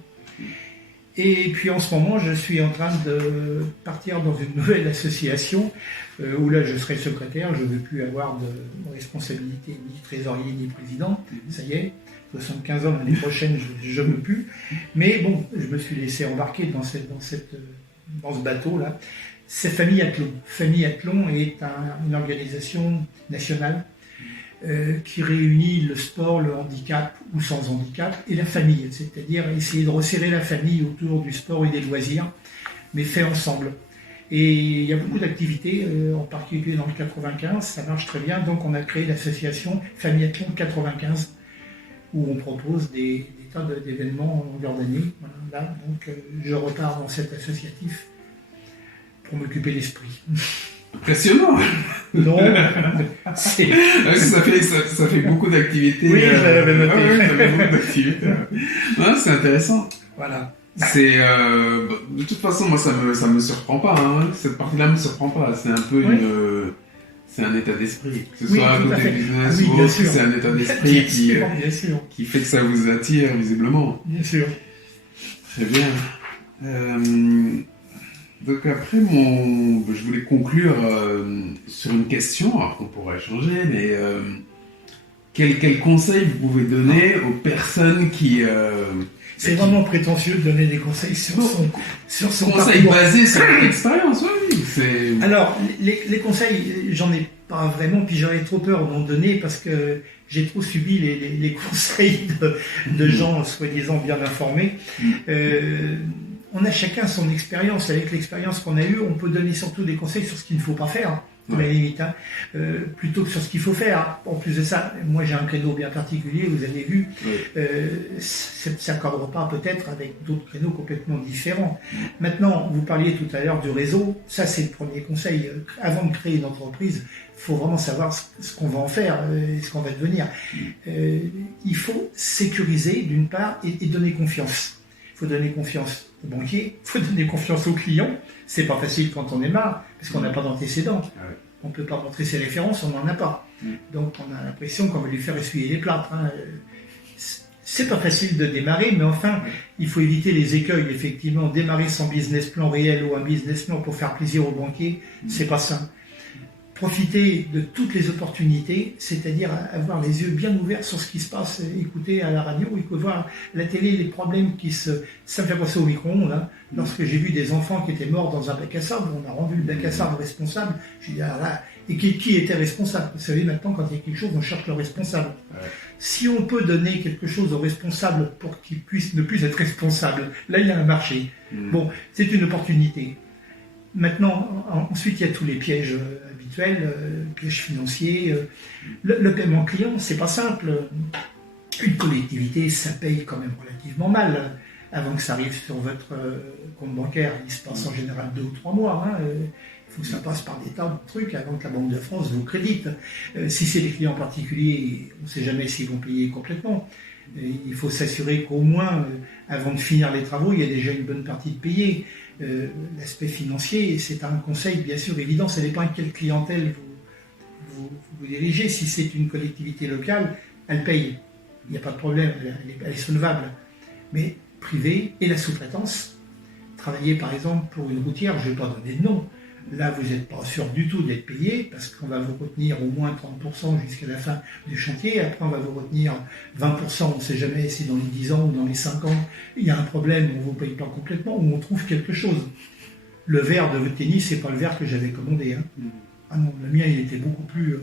Et puis en ce moment, je suis en train de partir dans une nouvelle association où là je serai secrétaire, je ne veux plus avoir de responsabilité ni trésorier ni président, ça y est, 75 ans l'année prochaine, je ne veux plus. Mais bon, je me suis laissé embarquer dans ce bateau-là. C'est Famille Athlon. Famille Athlon est une organisation nationale qui réunit le sport, le handicap ou sans handicap et la famille, c'est-à-dire essayer de resserrer la famille autour du sport et des loisirs, mais fait ensemble. Et il y a beaucoup d'activités, en particulier dans le 95, ça marche très bien, donc on a créé l'association Famille Athlon 95, où on propose des tas d'événements en longueur d'année. Voilà, là, donc je repars dans cet associatif pour m'occuper l'esprit. Impressionnant. Non, ça fait beaucoup d'activités. Oui, je l'avais noté. Ça fait beaucoup d'activités. Non, c'est intéressant. Voilà. De toute façon, moi, ça me surprend pas. Hein. Cette partie-là me surprend pas. C'est un peu c'est un état d'esprit. Que ce soit à côté du business ou autre, c'est un état d'esprit qui fait que ça vous attire visiblement. Bien sûr. Très bien. Donc après, je voulais conclure sur une question, alors qu'on pourrait échanger, mais quel conseil vous pouvez donner aux personnes qui... C'est vraiment prétentieux de donner des conseils sur son conseils parcours. basés sur votre expérience, oui. Alors, les conseils, j'en ai pas vraiment, puis j'aurais trop peur d'en donner parce que j'ai trop subi les conseils de gens soi-disant bien informés. On a chacun son expérience. Avec l'expérience qu'on a eue, on peut donner surtout des conseils sur ce qu'il ne faut pas faire. À la limite, plutôt que sur ce qu'il faut faire. En plus de ça, moi j'ai un créneau bien particulier, vous avez vu, ça ne s'accordera pas peut-être avec d'autres créneaux complètement différents. Maintenant, vous parliez tout à l'heure du réseau, ça c'est le premier conseil. Avant de créer une entreprise, il faut vraiment savoir ce qu'on va en faire, ce qu'on va devenir. Il faut sécuriser d'une part et donner confiance. Il faut donner confiance aux banquiers, il faut donner confiance aux clients. C'est pas facile quand on est marre, parce qu'on n'a pas d'antécédents. On ne peut pas montrer ses références, on n'en a pas. Donc on a l'impression qu'on va lui faire essuyer les plâtres. C'est pas facile de démarrer, mais enfin, il faut éviter les écueils. Effectivement, démarrer sans business plan réel ou un business plan pour faire plaisir aux banquiers, c'est pas ça. Profiter de toutes les opportunités, c'est-à-dire avoir les yeux bien ouverts sur ce qui se passe, écouter à la radio, voir à la télé les problèmes ça me fait passer au micro-ondes. Lorsque j'ai vu des enfants qui étaient morts dans un bac à sable, on a rendu le bac à sable responsable. Je dis, alors là, et qui était responsable? Vous savez, maintenant, quand il y a quelque chose, on cherche le responsable. Si on peut donner quelque chose au responsable pour qu'il puisse ne plus être responsable, là, il y a un marché. Bon, c'est une opportunité. Maintenant, ensuite, il y a tous les pièges habituels, pièges financiers. Le paiement client, c'est pas simple. Une collectivité, ça paye quand même relativement mal. Avant que ça arrive sur votre compte bancaire, il se passe en général 2 ou 3 mois. Il faut que ça passe par des tas de trucs avant que la Banque de France vous crédite. Si c'est des clients particuliers, on ne sait jamais s'ils vont payer complètement. Il faut s'assurer qu'au moins, avant de finir les travaux, il y a déjà une bonne partie de payés. L'aspect financier, c'est un conseil bien sûr évident, ça dépend de quelle clientèle vous dirigez. Si c'est une collectivité locale, elle paye, il n'y a pas de problème, elle est solvable. Mais privée et la sous-traitance, travailler par exemple pour une routière, je ne vais pas donner de nom, là vous n'êtes pas sûr du tout d'être payé parce qu'on va vous retenir au moins 30% jusqu'à la fin du chantier, après on va vous retenir 20%, on ne sait jamais si dans les 10 ans ou dans les 5 ans il y a un problème, on ne vous paye pas complètement ou on trouve quelque chose. Le verre de votre tennis, c'est pas le verre que j'avais commandé. Ah non, le mien il était beaucoup plus...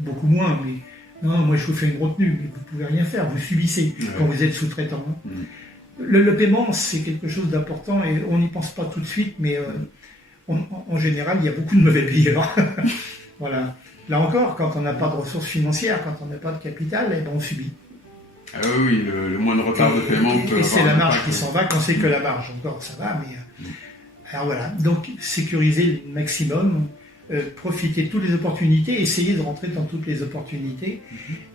beaucoup moins, mais non, moi je vous fais une retenue, mais vous ne pouvez rien faire, vous subissez quand vous êtes sous-traitant. Le paiement, c'est quelque chose d'important et on n'y pense pas tout de suite, mais en général, il y a beaucoup de mauvais payeurs. Voilà. Là encore, quand on n'a pas de ressources financières, quand on n'a pas de capital, eh ben on subit. Ah oui, le moindre retard de paiement peut et c'est la marge qui s'en va, quand c'est que la marge. Encore, ça va, mais... Alors voilà, donc sécuriser le maximum, profiter de toutes les opportunités, essayer de rentrer dans toutes les opportunités,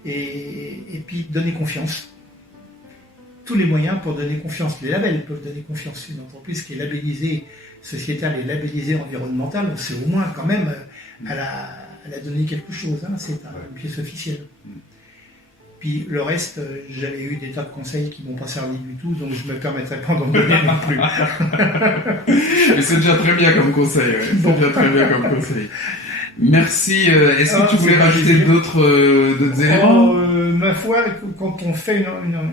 et puis donner confiance. Tous les moyens pour donner confiance. Les labels peuvent donner confiance. Une entreprise qui est labellisée sociétale et labellisée environnementale, on sait au moins quand même, elle a donné quelque chose. C'est une pièce officielle. Puis le reste, j'avais eu des tas de conseils qui ne m'ont pas servi du tout, donc je ne me permettrai pas d'en donner non plus. Mais c'est déjà très bien comme conseil. C'est déjà très bien comme conseil. Merci. Est-ce que tu voulais rajouter d'autres éléments? Ma foi, quand on fait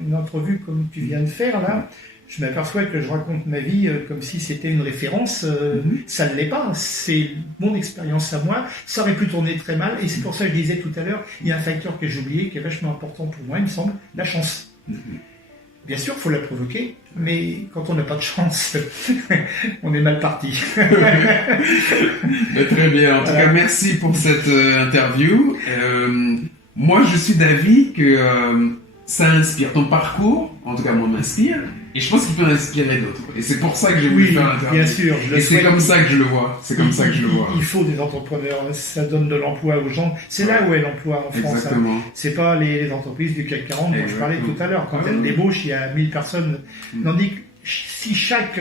une entrevue comme tu viens de faire là, je m'aperçois que je raconte ma vie comme si c'était une référence. Ça ne l'est pas. C'est mon expérience à moi. Ça aurait pu tourner très mal. Et c'est pour ça que je disais tout à l'heure, il y a un facteur que j'ai oublié, qui est vachement important pour moi, il me semble, la chance. Bien sûr, il faut la provoquer, mais quand on n'a pas de chance, on est mal parti. Très bien. En tout cas, merci pour cette interview. Moi, je suis d'avis que ça inspire. Ton parcours, en tout cas, moi, m'inspire. Et je pense qu'il peut inspirer d'autres. Et c'est pour ça que j'ai voulu faire l'interview. Bien sûr. Et c'est comme ça que je le vois. C'est comme ça que je le vois. Il faut des entrepreneurs. Ça donne de l'emploi aux gens. C'est là où est l'emploi en France. Exactement. C'est pas les entreprises du CAC 40 dont je parlais tout à l'heure. Quand elles débauchent, il y a 1000 personnes. Tandis que si chaque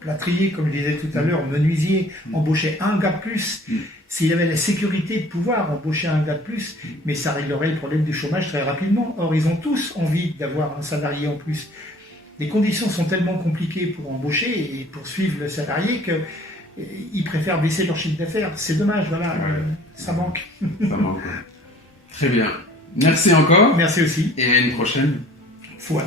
plâtrier, comme je disais tout à l'heure, menuisier, embauchait un gars de plus, s'il avait la sécurité de pouvoir embaucher un gars de plus, mais ça réglerait le problème du chômage très rapidement. Or, ils ont tous envie d'avoir un salarié en plus. Les conditions sont tellement compliquées pour embaucher et pour suivre le salarié qu'ils préfèrent baisser leur chiffre d'affaires. C'est dommage, voilà, ça manque. Ça manque. Très bien. Merci encore Merci aussi. et à une prochaine Fois.